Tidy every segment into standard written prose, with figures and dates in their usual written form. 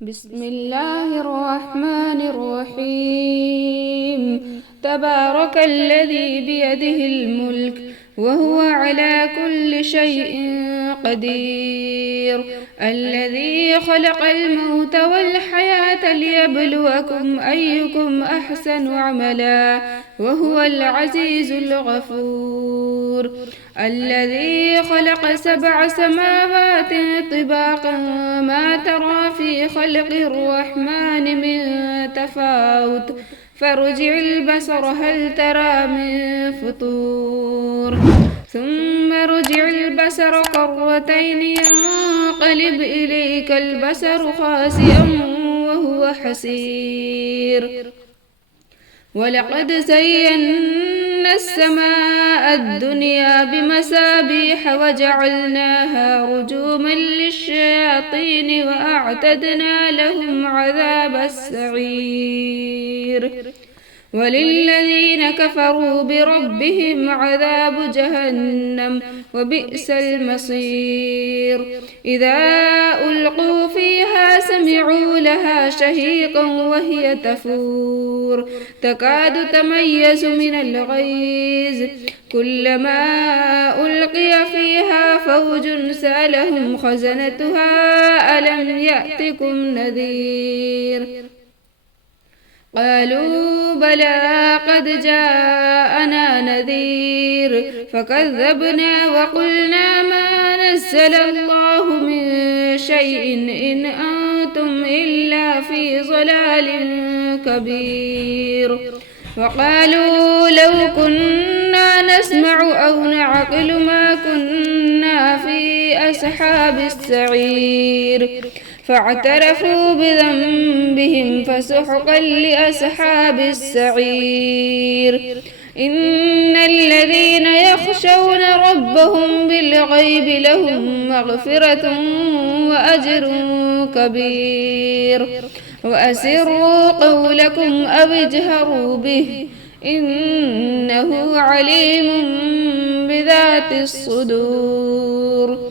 بسم الله الرحمن الرحيم. تبارك الذي بيده الملك وهو على كل شيء قدير، الذي خلق الموت والحياة ليبلوكم أيكم أحسن عملا وهو العزيز الغفور، الذي خلق 7 سماوات طباقا ما ترى في خلق الرحمن من تفاوت فارجع البصر هل ترى من فطور ثم ارجع البصر كرتين ينقلب إليك البصر خاسئا وهو حسير. ولقد زينا السماء الدنيا بمصابيح وجعلناها رجوما للشياطين وأعتدنا لهم عذاب السعير. وللذين كفروا بربهم عذاب جهنم وبئس المصير. إذا ألقوا فيها سمعوا لها شهيقا وهي تفور تكاد تميز من الغيظ كلما ألقي فيها فوج سألهم خزنتها ألم يأتكم نذير؟ قالوا بلى قد جاءنا نذير فكذبنا وقلنا ما نزل الله من شيء إن أنتم إلا في ضلال كبير. وقالوا لو كنا نسمع أو نعقل ما كنا في أصحاب السعير فاعترفوا بذنبهم فسحقا لأصحاب السعير. إن الذين يخشون ربهم بالغيب لهم مغفرة وأجر كبير. وأسروا قولكم أو اجهروا به إنه عليم بذات الصدور.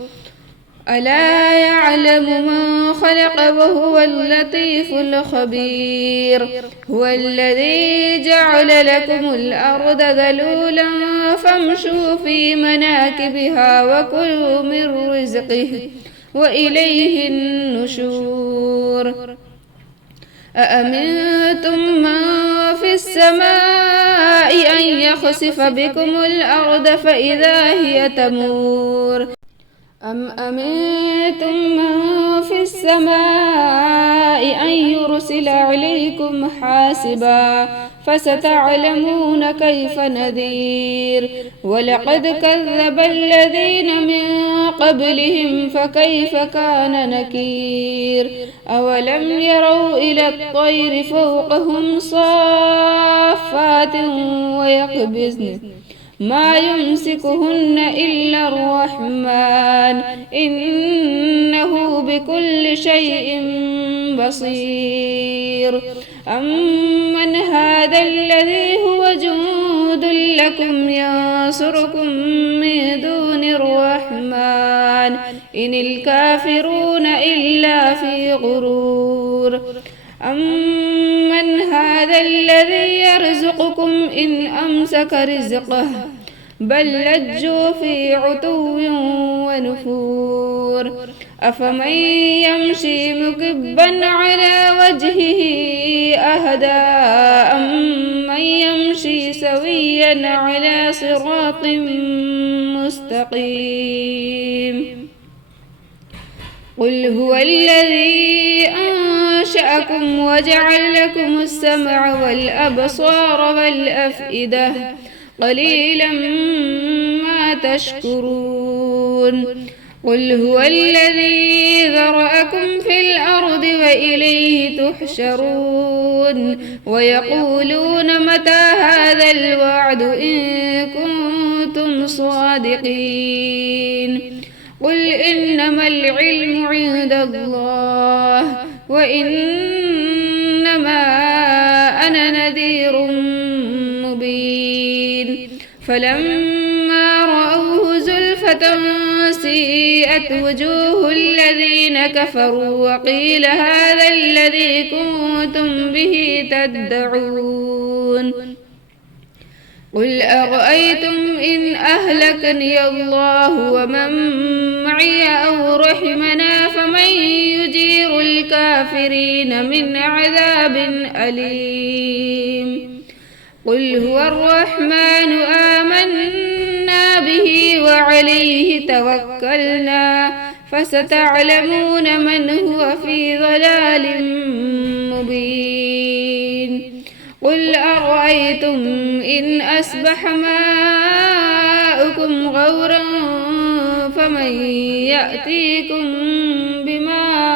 ألا يعلم من خلق وهو اللطيف الخبير. هو الذي جعل لكم الأرض ذلولا فامشوا في مناكبها وكلوا من رزقه وإليه النشور. أأمنتم من في السماء أن يخسف بكم الأرض فإذا هي تمور أم أمنتم من في السماء أن يرسل عليكم حاسبا فستعلمون كيف نذير. ولقد كذب الذين من قبلهم فكيف كان نكير. أولم يروا إلى الطير فوقهم صافات ويقبضن ما يمسكهن إلا الرحمن إنه بكل شيء بصير. أمن هذا الذي هو جند لكم ينصركم من دون الرحمن إن الكافرون إلا في غرور. أمن هذا الذي يرزقكم إن أمسك رزقه بل لجوا في عتو ونفور. أفمن يمشي مكبا على وجهه أهدى أمن يمشي سويا على صراط مستقيم. قل هو الذي أنشأكم وجعل لكم السمع والأبصار والأفئدة قليلا ما تشكرون. قل هو الذي ذرأكم في الأرض وإليه تحشرون. ويقولون متى هذا الوعد إن كنتم صادقين. قل إنما العلم عند الله وإنما أنا نذير مبين. فلما رأوه زلفة سيئت وجوه الذين كفروا وقيل هذا الذي كنتم به تدعون قل أرأيتم إن أهلكني الله ومن معي أو رحمنا فمن يجير الكافرين من عذاب أليم قل هو الرحمن آمنا به وعليه توكلنا فستعلمون من هو في ضلال مبين قل أرأيتم إن أصبح ماؤكم غورا فمن يأتيكم بماء